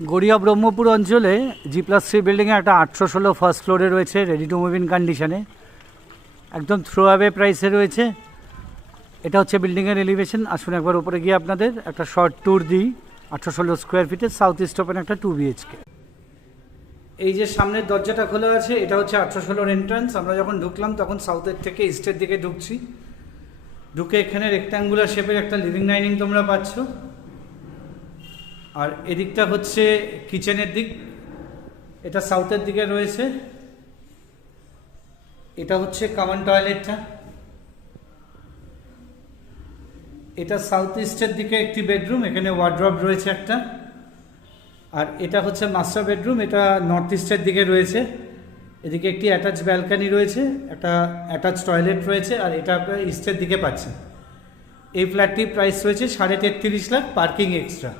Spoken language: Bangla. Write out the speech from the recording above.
গড়িয়া ব্রহ্মপুর অঞ্চলে G+3 বিল্ডিংয়ে একটা 816 ফার্স্ট ফ্লোরে রয়েছে, রেডি টু মুভ ইন কন্ডিশনে, একদম থ্রো অ্যাওয়ে প্রাইসে রয়েছে। এটা হচ্ছে বিল্ডিংয়ের এলিভেশন। আসুন একবার উপরে গিয়ে আপনাদের একটা শর্ট ট্যুর দিই। 816 স্কোয়ার ফিটের সাউথ ইস্ট ওপেন একটা 2 BHK। এই যে সামনের দরজাটা খোলা আছে, এটা হচ্ছে 816 এন্ট্রান্স। আমরা যখন ঢুকলাম তখন সাউথের থেকে ইস্টের দিকে ঢুকছি। ঢুকে এখানে রেক্ট্যাঙ্গুলার শেপের একটা লিভিং ডাইনিং তোমরা পাচ্ছ। আর এদিকটা হচ্ছে কিচেনের দিক, এটা সাউথের দিকে রয়েছে। এটা হচ্ছে কমন টয়লেটটা, এটা সাউথ ইস্টের দিকে একটি বেডরুম, এখানে ওয়ার্ড্রব রয়েছে একটা। আর এটা হচ্ছে মাস্টার বেডরুম, এটা নর্থ ইস্টের দিকে রয়েছে। এদিকে একটি অ্যাটাচ ব্যালকানি রয়েছে, একটা অ্যাটাচ টয়লেট রয়েছে, আর এটা আপনার ইস্টের দিকে পাচ্ছেন। এই ফ্ল্যাটটির প্রাইস রয়েছে 33.5 লাখ, পার্কিং এক্সট্রা।